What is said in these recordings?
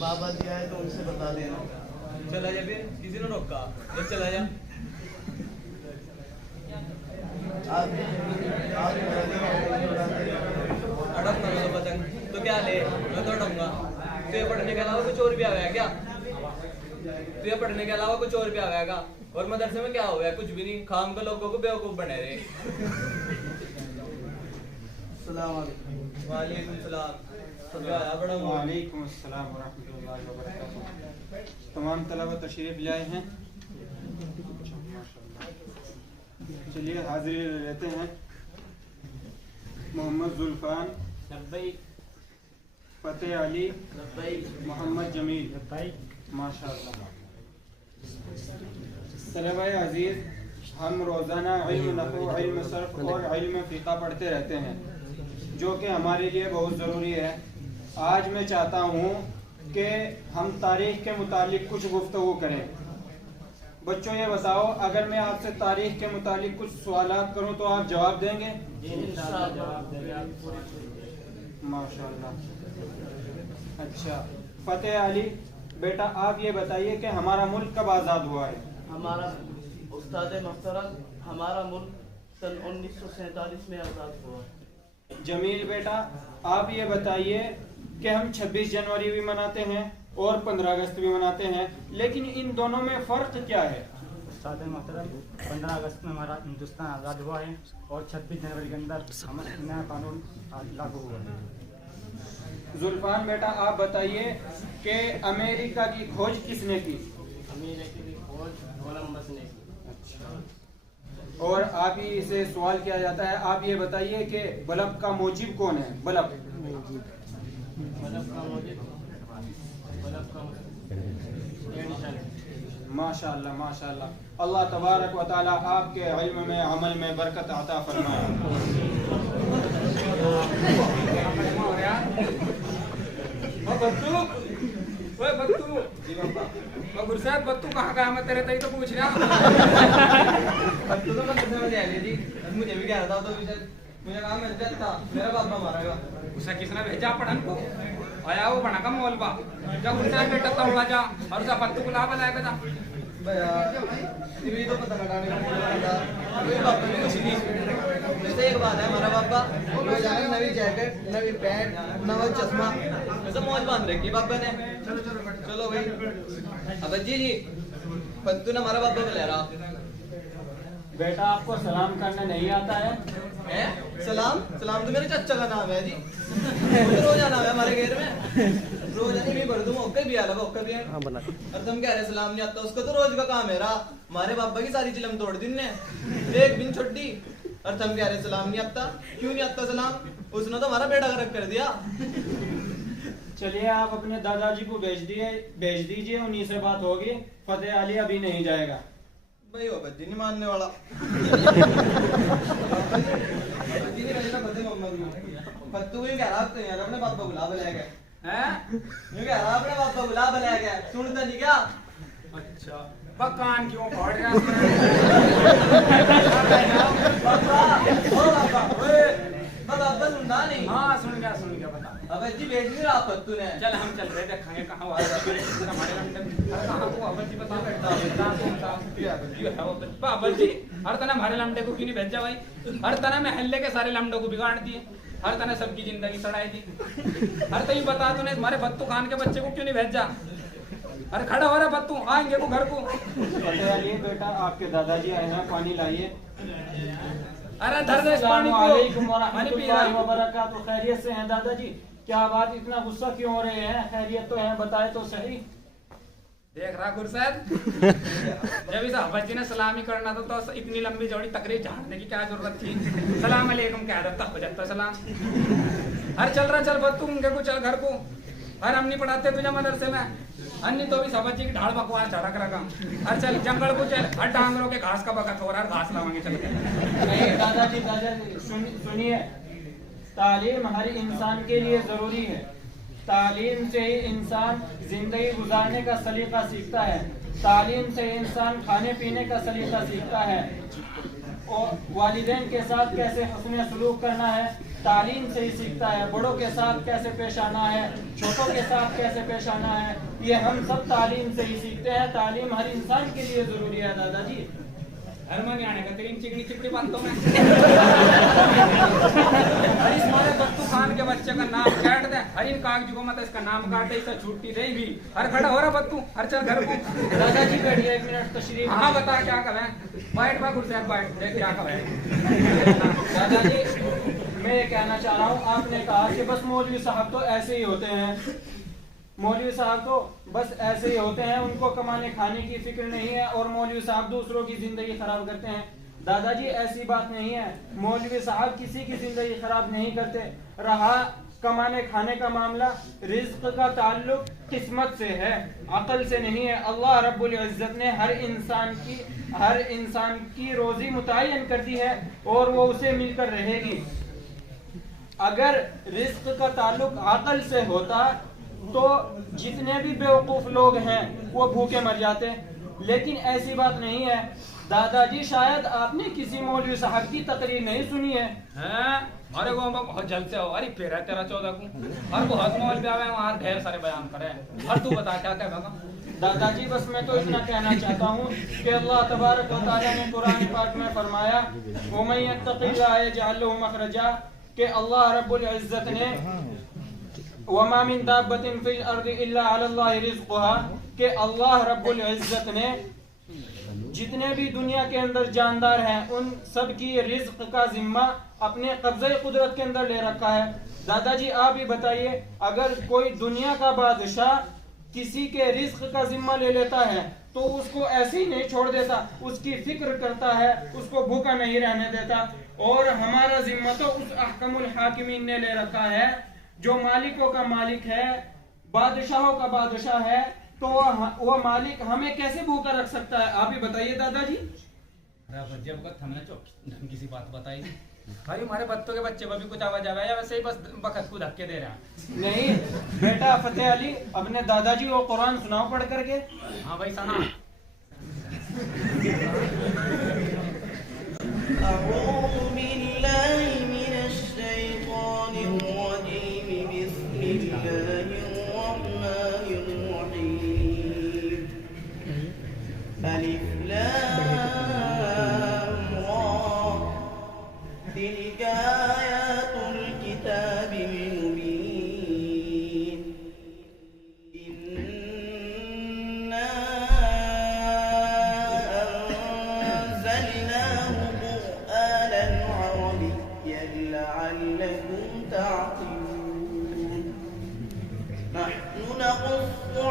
बाबा जी आए तो उनसे बता देना। चला जा फिर, किसी ने रोका? ये चला जा। आप अड़ंगा मैं तो पतंग तो क्या ले, मैं तो अड़ंगा। तुझे पढ़ने के अलावा कुछ और भी आ गया क्या? तुझे पढ़ने के अलावा कुछ और भी आ गया? और मदरसे में क्या हो गया? कुछ भी नहीं, खाम के लोगों को बेवकूफ बने रहे। सलाम अलैकुम। वालेकुम सलाम। क्या आया बड़ा मुंह? वालेकुम अस्सलाम वरहमतुल्लाहि वबरकातुहू। तमाम तलबा तशरीफ लाए हैं। चलिए हाजिरी लेते हैं। मोहम्मद जुल्फान, फतेह अली, मोहम्मद जमील, माशाअल्लाह। तलबा अजीज, हम रोज़ाना इल्म नहू, इल्म सर्फ और इल्म फ़िक़्ह पढ़ते रहते हैं, जो कि हमारे लिए बहुत ज़रूरी है। आज मैं चाहता हूँ कि हम तारीख़ के मुतालिक कुछ गुफ्तगू करें। बच्चों ये बताओ, अगर मैं आपसे तारीख़ के मुतालिक कुछ सवालात करूँ तो आप जवाब देंगे? माशाअल्लाह। अच्छा फतेह अली बेटा, आप ये बताइए कि हमारा मुल्क कब आज़ाद हुआ है? हमारा उस्ताद मोहतरम, हमारा मुल्क सन 1947 में आज़ाद हुआ। जमील बेटा, आप ये बताइए कि हम 26 जनवरी भी मनाते हैं और 15 अगस्त भी मनाते हैं, लेकिन इन दोनों में फ़र्क क्या है? उस्ताद मोहतरम, 15 अगस्त में हमारा हिंदुस्तान आज़ाद हुआ है और 26 जनवरी के अंदर हमारा नया कानून लागू हुआ है। जुल्फान बेटा, आप बताइए कि अमेरिका की खोज किसने की? अमेरिका की खोज कोलंबस ने की। अच्छा। और आप ही से सवाल किया जाता है, आप ये बताइए कि बल्ब का मौजिब कौन है? Bulb Edison. माशाअल्लाह माशाअल्लाह। अल्लाह तबारक व तआला आपके इल्म में, अमल में बरकत अता फरमाए। गुरसाद बत्तू कहाँ का? मैं तेरे तई तो पूछ रहा। तू तो मदरसे में जाएगी जी, मुझे भी कह रहा था तो मुझे काम मिल जाता, मेरा बाप मारेगा। उसे किसने भेजा पढ़न को? आया वो बना का मोलबा जा गुरसाद बेटा तौला जा और उसे बत्तू को ला बनाएगा जा। भैया ये तो पता लगाने का मुझे था, मेरे बाप ने कुछ नहीं। वैसे एक बात है, हमारा बापा वो जाने नई जैकेट, नई पैंट, नवा चश्मा, वैसे मौज बांध रखी बापा ने। चलो भाई। अब जी पत्तू ने हमारा बापा को ले रहा। बेटा, आपको सलाम करना नहीं आता है? सलाम सलाम तो मेरे चाचा का नाम है जी। रोजाना है हमारे घर में, रोजाना भी भर दूं, ओके भी अलग ओके भी है। और तुम कह रहे सलाम नहीं आता, उसका तो रोज का काम है रहा। हमारे बाबा की सारी चिलम तोड़ दी ने, एक दिन छुट्टी। और तुम कह रहे सलाम नहीं आता, क्यों नहीं आता सलाम? उसने तो हमारा बेड़ा गर्क कर दिया। चलिए आप अपने दादाजी को भेज दीजिए, उन्हीं से बात होगी। फतेह अली अभी नहीं जाएगा। भाई वो बच्ची नहीं मानने वाला। पत्तू ही कह रहा तो यार अपने पापा बुला बुलाया गया हैं? ये कह रहा अपने पापा बुला बुलाया गया, सुनता नहीं क्या? अच्छा कान क्यों फाड़ गया? बाबा सुनना नहीं। हाँ सुन गया बता। अबे जी भेज नहीं रहा पत्तू ने। चल हम चल रहे देखेंगे कहाँ हमारे कहाँ को अब्बल जी बता अब्बल जी हर तना हमारे लमडे को क्यों नहीं भेजा भाई? हर तना में हल्ले के सारे लमडों को बिगाड़ दिए, हर तना सबकी जिंदगी सड़ाई दी। हर तई बता तूने हमारे बत्तू खान के बच्चे को क्यों नहीं भेजा? अरे खड़ा हो रहा बत्तू, आएंगे वो घर को। फतेह अली बेटा, आपके दादाजी आए हैं, पानी लाइए। अरे धर दे पानी को। पानी पी रहा है। वबरकातुहू। खैरियत से हैं दादाजी? क्या बात, इतना गुस्सा क्यों हो रहे हैं? खैरियत तो है, बताए तो सही। देख रहा गुरसैद, जब इस अब्बा जी ने सलामी करना था तो इतनी लंबी जोड़ी तकरीर झाड़ने की क्या जरूरत थी? सलाम अलैकुम कह देता हो जाता सलाम। अरे चल रहा चल बत्तू उनके को चल घर को। अरे हम नहीं पढ़ाते तुझे मदरसे में, अन्य तो भी सब्जी की ढाल बकवास झड़क रखा। अरे चल जंगल को चल, हर डांगरों के घास का बकत हो रहा है, घास लावांगे चल के। नहीं दादाजी सुनिए, तालीम हर इंसान के लिए जरूरी है। तालीम से ही इंसान जिंदगी गुजारने का सलीका सीखता है, तालीम से इंसान खाने पीने का सलीका सीखता है, और वालिदैन के साथ कैसे हुस्न सलूक करना है, तालीम से ही सीखता है। बड़ों के साथ कैसे पेश आना है, छोटों के साथ कैसे पेश आना है, ये हम सब तालीम से ही सीखते हैं। तालीम हर इंसान के लिए जरूरी है दादाजी। घर में नहीं आने का तेरी चिकनी चिपड़ी बातों में अरे तुम्हारे बच्चों खान के बच्चे का नाम काट दे, अरे इन कागज को मत इसका नाम काटे, इससे छुट्टी नहीं भी। हर खड़ा हो रहा बच्चू, हर चल घर को। दादाजी बैठिए 1 मिनट तशरीफ। हाँ बता क्या कहें, बैठ बा कुर्सी बैठ, देख क्या कहें। दादाजी मैं ये कहना चाह रहा हूँ, आपने कहा कि बस मौलवी साहब तो ऐसे ही होते हैं, मौलवी साहब तो बस ऐसे ही होते हैं, उनको कमाने खाने की फिक्र नहीं है और मौलवी साहब दूसरों की जिंदगी खराब करते हैं। दादाजी ऐसी बात नहीं है, मौलवी साहब किसी की जिंदगी खराब नहीं करते। रहा कमाने खाने का मामला, रिज्क का ताल्लुक किस्मत से है, अकल से नहीं है। अल्लाह रब्बुल इज्जत ने हर इंसान की रोजी मुतय्यन कर दी है और वो उसे मिलकर रहेगी। अगर रिज्क का ताल्लुक अकल से होता तो जितने भी बेवकूफ लोग हैं वो भूखे मर जाते, लेकिन ऐसी बात नहीं है। दादाजी शायद आपने किसी मौलवी साहब की तकरीर नहीं सुनी है। अरे वो बहुत जल्द से हो, अरे फिर है तेरा 14 को और बहुत मौल पे आवे वहां ढेर सारे बयान करे। और तू बता क्या कहेगा? दादाजी बस मैं तो इतना कहना चाहता हूँ कि अल्लाह तबारक व तआला ने कुरान पाक में फरमाया वमन यत्तक़िल्लाह यजअल लहु मखरजा, कि अल्लाह रब्बुल इज्जत ने वमा मिन दाब्बतिन फिल अर्दि इल्ला अलल्लाहि रिज़्क़ुहा, कि अल्लाह रब्बुल इज्जत ने जितने भी दुनिया के अंदर जानदार हैं उन सब की रिज्क का जिम्मा अपने कब्ज़े कुदरत के अंदर ले रखा है। दादाजी आप ही बताइए, अगर कोई दुनिया का बादशाह किसी के रिज्क का जिम्मा ले लेता है तो उसको ऐसे ही नहीं छोड़ देता, उसकी फिक्र करता है, उसको भूखा नहीं रहने देता। और हमारा जिम्मा तो उस अहकमुल हाकिमीन ने ले रखा है जो मालिकों का मालिक है, बादशाहों का बादशाह है, तो वो मालिक हमें कैसे भूखा रख सकता है? आप ही बताइए दादाजी। हमने ढंग की बात बताई भाई, हमारे बच्चों के बच्चे को भी कुछ आवाज आवा या वैसे ही बस बखत को धक्के दे रहा है? नहीं बेटा फतेह अली, अपने दादाजी को कुरान सुनाओ पढ़ करके। हाँ भाई सुना।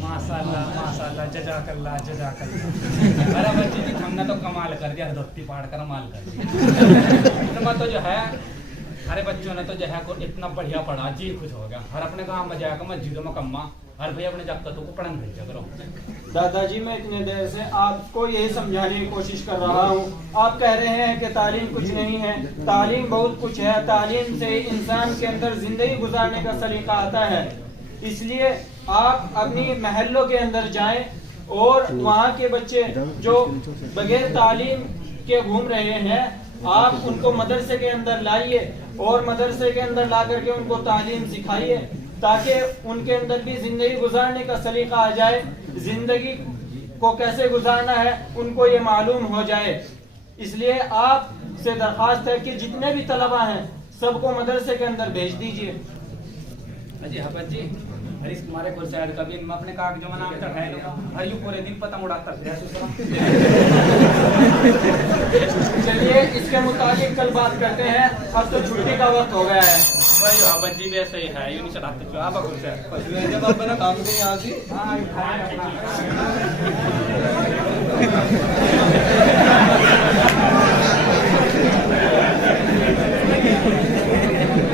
माशाल्लाह जज़ाकल्लाह जज़ाकल्लाह। अरे बच्चे जी हमने तो कमाल कर दिया, धोती पाड़ कर माल कर दिया। तो जो है अरे बच्चों ने तो जो है को इतना बढ़िया पढ़ा, जी खुश हो गया। हर अपने गाँव में जाकर मस्जिदों में कम्मा हर भाई अपने जागतों को पढ़न भेजा करो। दादाजी मैं इतने देर से आपको यही समझाने की कोशिश कर रहा हूँ, आप कह रहे हैं कि तालीम कुछ नहीं है। तालीम बहुत कुछ है, तालीम से इंसान के अंदर जिंदगी गुजारने का सलीका आता है। इसलिए आप अपनी महल्लों के अंदर जाएं और वहाँ के बच्चे जो बगैर तालीम के घूम रहे हैं आप उनको मदरसे के अंदर लाइए और मदरसे के अंदर ला करके उनको तालीम सिखाइए ताकि उनके अंदर भी जिंदगी गुजारने का सलीका आ जाए, जिंदगी को कैसे गुजारना है उनको ये मालूम हो जाए। इसलिए आपसे दरख्वास्त है कि जितने भी तलबा हैं सबको मदरसे के अंदर भेज दीजिए। अजी हाफिज जी, अरे तुम्हारे को साइड कभी मैं अपने कागजों में नाम चढ़ाए लूंगा, हर यू पूरे दिन पतंग उड़ाता है। चलिए इसके मुताबिक कल बात करते हैं, अब तो छुट्टी का वक्त हो गया है। भाई हाफिज जी भी ऐसे ही है, यू नहीं चढ़ाते क्यों आप कुछ है जब आप बना काम करें आज ही। हाँ